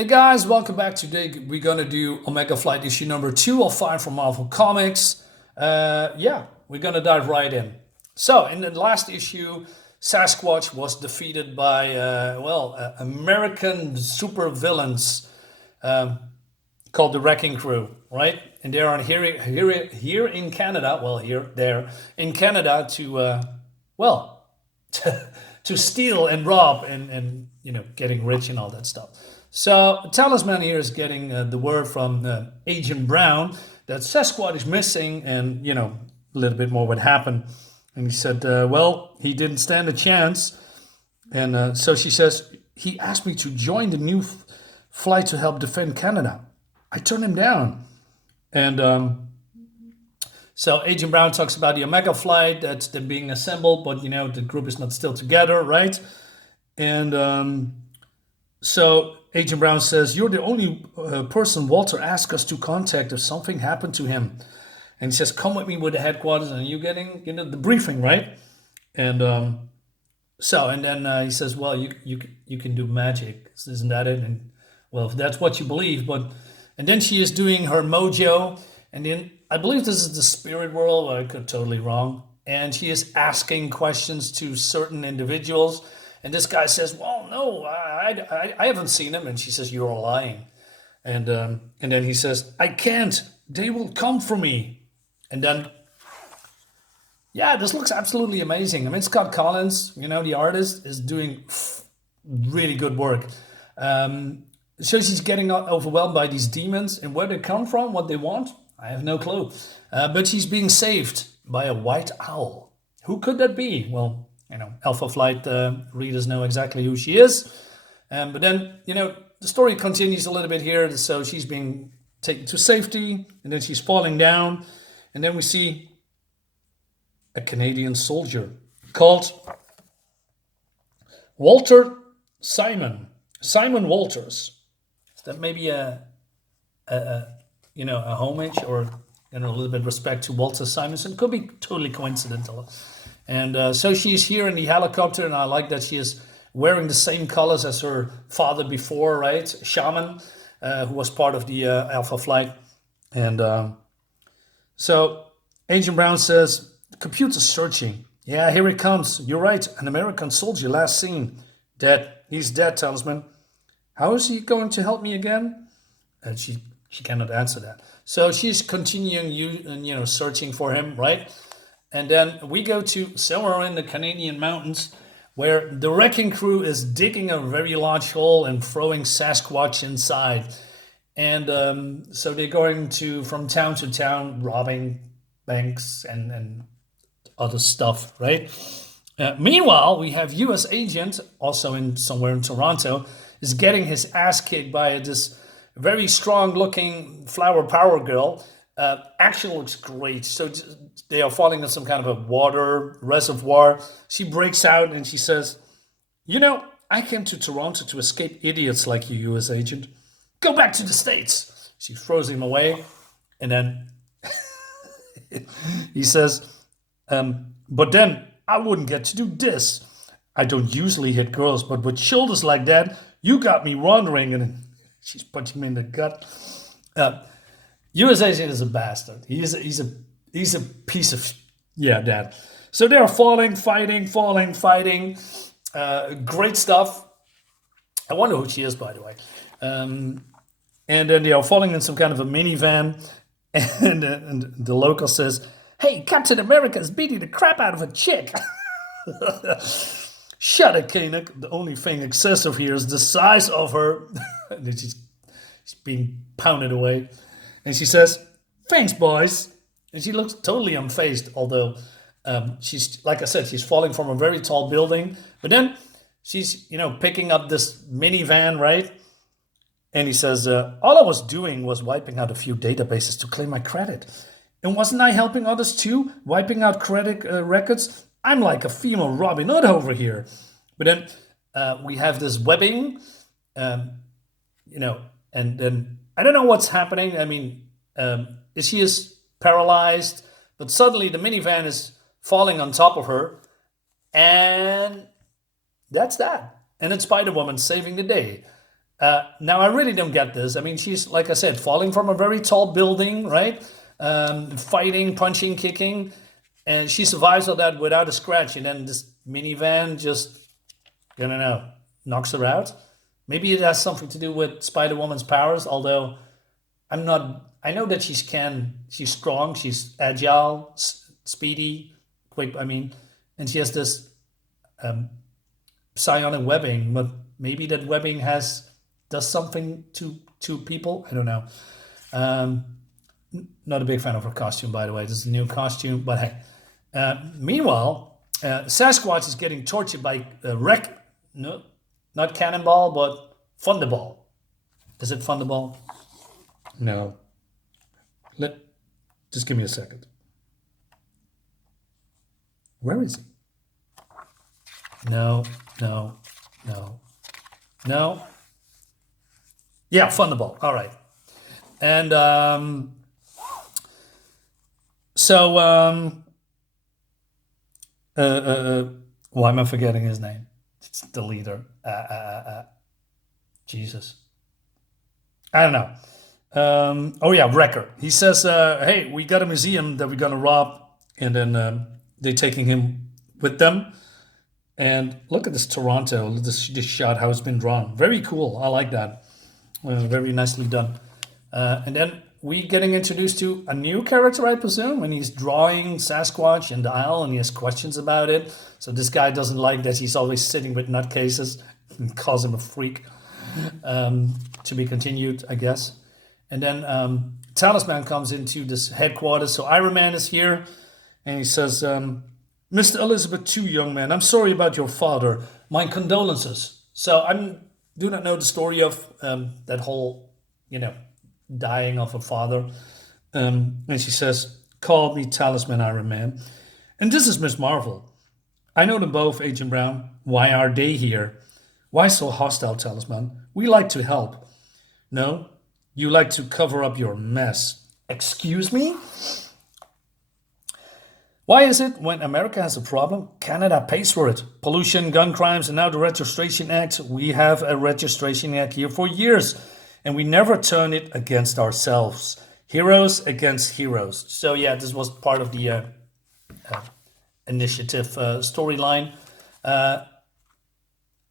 Hey guys, welcome back. Today we're gonna do Omega Flight issue number 205 from Marvel Comics. We're gonna dive right in. So in the last issue, Sasquatch was defeated by American super villains called the Wrecking Crew, right? And they're on here in Canada. Well, there in Canada to to steal and rob and getting rich and all that stuff. So Talisman here is getting the word from Agent Brown that Sasquatch is missing, and a little bit more what happened. And he said, he didn't stand a chance. And so she says, he asked me to join the new flight to help defend Canada. I turned him down. And so Agent Brown talks about the Omega flight, that's them being assembled, but the group is not still together, right? And so Agent Brown says, you're the only person Walter asked us to contact if something happened to him. And he says, come with me with the headquarters, and you're getting the briefing, right? And then he says, well, you can do magic, isn't that it? And well, if that's what you believe, and then she is doing her mojo, and then I believe this is the spirit world, but I could totally wrong. And she is asking questions to certain individuals. And this guy says, well, no, I haven't seen him. And she says, you're lying. And then he says, I can't. They will come for me. And then, this looks absolutely amazing. I mean, SCOTT KOLINS, the artist, is doing really good work. So she's getting overwhelmed by these demons. And where they come from, what they want, I have no clue. But she's being saved by a white owl. Who could that be? Well, Alpha Flight readers know exactly who she is. But then, the story continues a little bit here. So she's being taken to safety, and then she's falling down. And then we see a Canadian soldier called Walter Simon Walters. Is that maybe a homage or a little bit of respect to Walter Simonson? Could be totally coincidental. And so she's here in the helicopter, and I like that she is wearing the same colors as her father before, right? Shaman, who was part of the Alpha Flight. And so Agent Brown says, the computer's searching. Yeah, here it comes. You're right, an American soldier last seen. Dead. He's dead, Talisman. How is he going to help me again? And she cannot answer that. So she's continuing, searching for him, right? And then we go to somewhere in the Canadian mountains where the Wrecking Crew is digging a very large hole and throwing Sasquatch inside. And so they're going from town to town, robbing banks and other stuff, right? Meanwhile, we have U.S. agent, also somewhere in Toronto, is getting his ass kicked by this very strong-looking flower power girl. Actually looks great. So they are falling in some kind of a water reservoir. She breaks out and she says, I came to Toronto to escape idiots like you, U.S. agent. Go back to the States. She throws him away. And then he says, but then I wouldn't get to do this. I don't usually hit girls, but with shoulders like that, you got me wondering. And she's punching me in the gut. U.S. agent is a bastard. He's a piece of dad. So they are falling, fighting. Great stuff. I wonder who she is, by the way. And then they are falling in some kind of a minivan, and the local says, "Hey, Captain America is beating the crap out of a chick." Shut it, Koenig. The only thing excessive here is the size of her. And then she's being pounded away. And she says, thanks, boys. And she looks totally unfazed, although she's, like I said, she's falling from a very tall building. But then she's, picking up this minivan, right? And he says, all I was doing was wiping out a few databases to claim my credit. And wasn't I helping others too? Wiping out credit records? I'm like a female Robin Hood over here. But then we have this webbing, and then I don't know what's happening. I mean, she is paralyzed, but suddenly the minivan is falling on top of her, and that's that. And it's Spider-Woman saving the day. Now, I really don't get this. I mean, she's, like I said, falling from a very tall building, right? Fighting, punching, kicking, and she survives all that without a scratch. And then this minivan just, I don't know, knocks her out. Maybe it has something to do with Spider-Woman's powers, although I'm not. I know that she's strong, she's agile, speedy, quick. I mean, and she has this psionic webbing, but maybe that webbing does something to people. I don't know. Um, Not a big fan of her costume, by the way. This is a new costume, but hey. Meanwhile, Sasquatch is getting tortured by no, not Cannonball, but Thunderball. Is it Thunderball? No. Just give me a second. Where is he? No. Yeah, Thunderball. All right. And why am I forgetting his name? It's the leader. Jesus. I don't know. Oh yeah, Wrecker. He says, "Hey, we got a museum that we're gonna rob," and then they're taking him with them. And look at this Toronto. This shot, how it's been drawn. Very cool. I like that. Very nicely done. And then we getting introduced to a new character, I presume, and he's drawing Sasquatch in the aisle, and he has questions about it. So this guy doesn't like that he's always sitting with nutcases and calls him a freak. To be continued, I guess. And then Talisman comes into this headquarters. So Iron Man is here, and he says, "Mr. Elizabeth II, young man, I'm sorry about your father. My condolences." So I do not know the story of that whole, dying of a father. And she says, "Call me Talisman, Iron Man. And this is Miss Marvel. I know them both, Agent Brown. Why are they here? Why so hostile, Talisman? We like to help." "No, you like to cover up your mess." "Excuse me? Why is it when America has a problem, Canada pays for it? Pollution, gun crimes, and now the Registration Act. We have a Registration Act here for years, and we never turn it against ourselves. Heroes against heroes." So yeah, this was part of the initiative storyline.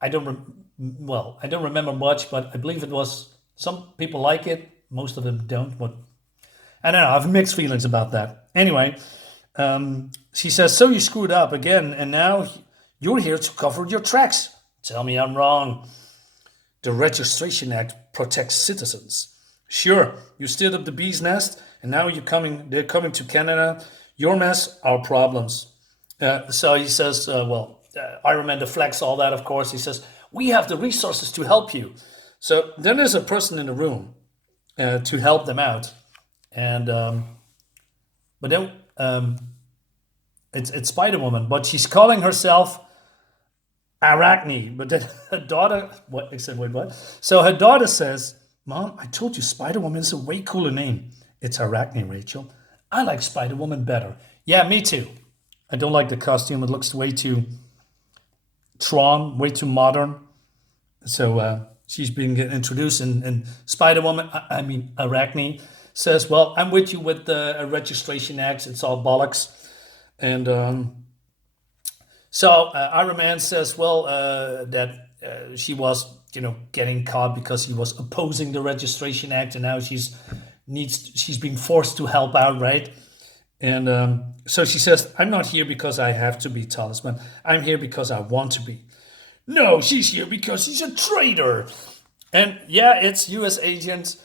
I don't remember much, but I believe it was, some people like it, most of them don't, but I don't know, I have mixed feelings about that. Anyway, she says, "So you screwed up again, and now you're here to cover your tracks. Tell me I'm wrong. The Registration Act protects citizens. Sure, you stirred up the bee's nest, and now they're coming to Canada. Your mess, our problems." So he says, Iron Man deflects all that, of course. He says, "We have the resources to help you." So then there's a person in the room to help them out. And but then it's Spider-Woman, but she's calling herself Arachne. But then her daughter, what? I said, wait, what? So her daughter says, "Mom, I told you Spider-Woman is a way cooler name." "It's Arachne, Rachel. I like Spider-Woman better." "Yeah, me too. I don't like the costume. It looks way too Tron, way too modern." So she's being introduced, and Spider-Woman, Arachne, says, "Well, I'm with you with the Registration Act. It's all bollocks." And so Iron Man says, that she was, getting caught because he was opposing the Registration Act, and now she's being forced to help out, right? And so she says, "I'm not here because I have to be, Talisman. I'm here because I want to be." "No, she's here because she's a traitor." And yeah, it's U.S. agent.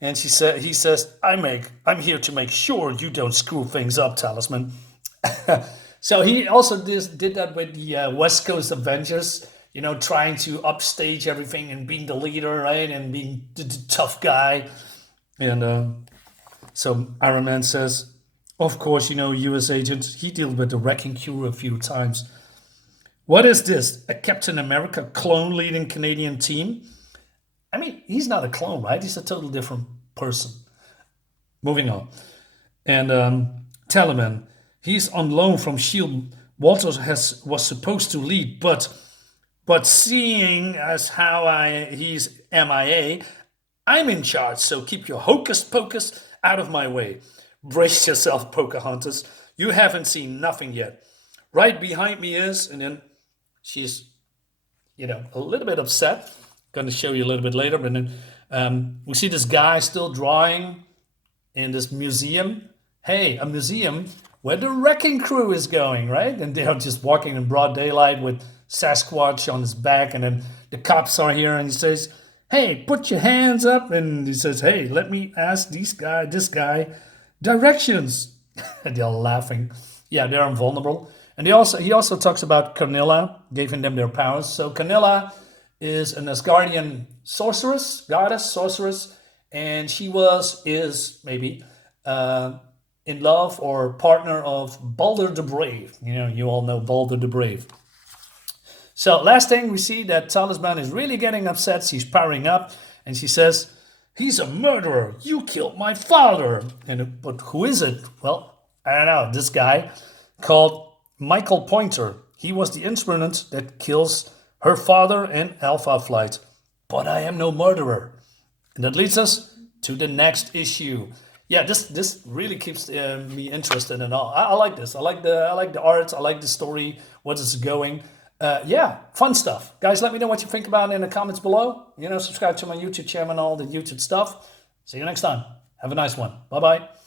And he says, I'm here to make sure you don't screw things up, Talisman." So he also did that with the West Coast Avengers, trying to upstage everything and being the leader, right? And being the tough guy. And so Iron Man says, "Of course, U.S. agent, he dealt with the Wrecking Crew a few times." "What is this? A Captain America clone leading Canadian team?" I mean, he's not a clone, right? He's a totally different person. Moving on. And Talisman, he's on loan from S.H.I.E.L.D. Walters was supposed to lead, but But seeing as how he's MIA, I'm in charge, so keep your hocus pocus out of my way. Brace yourself, Pocahontas. You haven't seen nothing yet. Right behind me is, and then she's, a little bit upset. Going to show you a little bit later, but then we see this guy still drawing in this museum. Hey, a museum where the wrecking crew is going, right? And they're just walking in broad daylight with Sasquatch on his back, and then the cops are here, and he says, "Hey, put your hands up," and he says, "Hey, let me ask this guy directions." And they're laughing. Yeah, they're invulnerable. And he also talks about Carnilla, giving them their powers. So Carnilla is an Asgardian sorceress, and she is maybe in love or partner of Balder the Brave. You all know Balder the Brave. So last thing we see that Talisman is really getting upset. She's powering up, and she says, "He's a murderer. You killed my father." But who is it? Well, I don't know. This guy called Michael Pointer. He was the instrument that kills her father in Alpha Flight. But I am no murderer. And that leads us to the next issue. Yeah, this really keeps me interested in all. I like this. I like the art. I like the story. What is going? Yeah, fun stuff. Guys, let me know what you think about it in the comments below. Subscribe to my YouTube channel and all the YouTube stuff. See you next time. Have a nice one. Bye-bye.